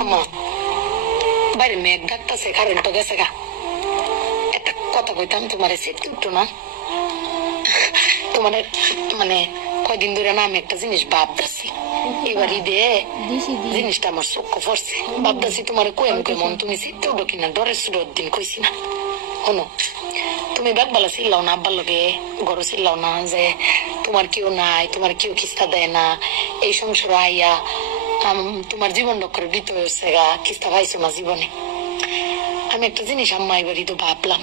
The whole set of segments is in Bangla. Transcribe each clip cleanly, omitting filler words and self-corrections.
আম্মা বাইরে মেঘ ডাকতেছে, কারেন্ট গেছে গা। একটা কথা কইতাম, তোমার সেট উঠতো না? তোমার মানে কয়দিন ধরে না আমি একটা জিনিস ভাবতেছি, এবার ঈদে জিনিসটা আমার চোখ পড়ছে। ভাবতেছি তোমার কইম কেমন তুমি চিত্তে উঠো কিনা, ডরের সুরের দিন কইছি না। শোনো, তুমি ব্যাগবালা চিল্লাও না, আব্বার লগে গরু চিল্লাও না যে তোমার কেউ নাই, তোমার কেউ কিস্তা দেয় না, এই সংসার আইয়া তোমার জীবন রক্ষার দিতে হয়েছে গা, কিস্তা পাইছো না জীবনে। আমি একটা জিনিস আম্মা এবারই তো ভাবলাম,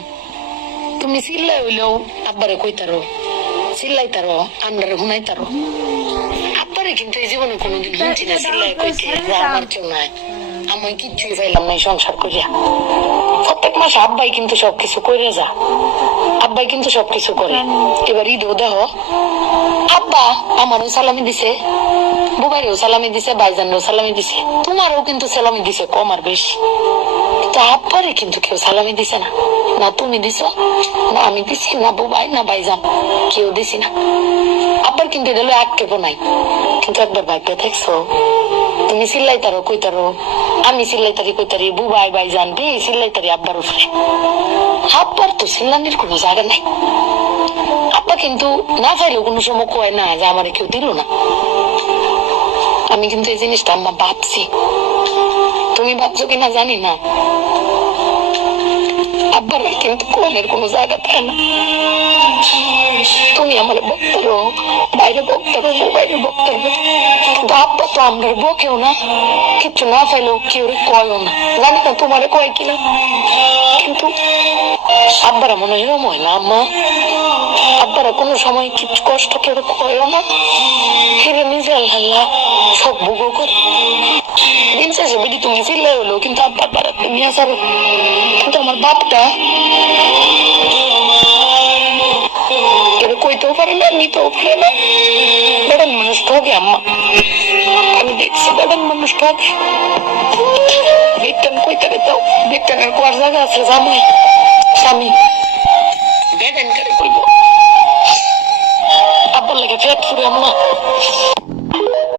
তুমি চিল্লাই হইলেও আব্বারে কইতারো, চিল্লাইতারো, আন্ডারে হুনাইতারো। আব্বারে কিন্তু এই জীবনে কোনোদিন শুনছি না চিল্লাই কইতে যে আমার কেউ নাই, আমি কিচ্ছুই পাইলাম না এই সংসার করিয়া। প্রত্যেক মাসে আব্বাই কিন্তু সবকিছু করে যা, আব্বাই কিন্তু সবকিছু করে। এবার ঈদও দেহ আব্বা আমারও সালামি দিছে, বুবাইরেও সালামি দিছে, ভাইজানরেও সালামি দিছে, তোমারও কিন্তু সালামি দিছে কম আর বেশি। আব্বারে কিন্তু কেউ সালামি দিছে না, না তুমি দিছো, না আমি দিছি, না বুবাই, না ভাইজান, কেউ দিছি না। আব্বার কিন্তু এটা হলো আক্ষেপও নাই। কিন্তু একবার ভাগ্য দেখছো, তুমি চিল্লাইতারো কইতারো, আমি চিল্লাইতারি কইতারি, বুবাই ভাইজান বে চিল্লাইতারি আব্বার উপরে। আব্বার তো চিল্লানির কোনো জায়গা নাই। আব্বা কিন্তু না চাইলেও কোনো সময় কয় না যে আমার কেউ দিল না। আমি কিন্তু এই জিনিসটা আম্মা ভাবছি, তুমি ভাবছো কিনা জানি না। আব্বার কিন্তু কোনের কোনো জায়গা থাকে না। তুমি আমার বক্তারো, বাইরে বক্তারো, বাইরে বক্তারো, কিন্তু আব্বা তো আমরা বকেও না, কিচ্ছু না চাইলেও কেউ কয়ও না। জানি না তোমারে কয় কিনা, কিন্তু আব্বারা মনে হয় না আম্মা, আব্বারা কোনো সময় কিছু কষ্ট কেউ কয়ও না, ফিরে নিজে আল্লাহ সব ভোগও করে। দিন শেষে বেদি তুমি চিল্লাই হলো, কিন্তু আব্বার পাড়া তুমি আসারো। কিন্তু আমার বাপটা কেউ কইতেও পারে না, নিতেও পারে না। বেড়ান মানুষ ঠকে আম্মা, আমি দেখছি বেড়ান মানুষ ঠকে। বিজ্ঞান কইতারে তো বিজ্ঞানের কোয়ার জায়গা আছে, জামাই স্বামী বেড়ান করে কইব আব্বার লাগে ফেট ফুরে আম্মা।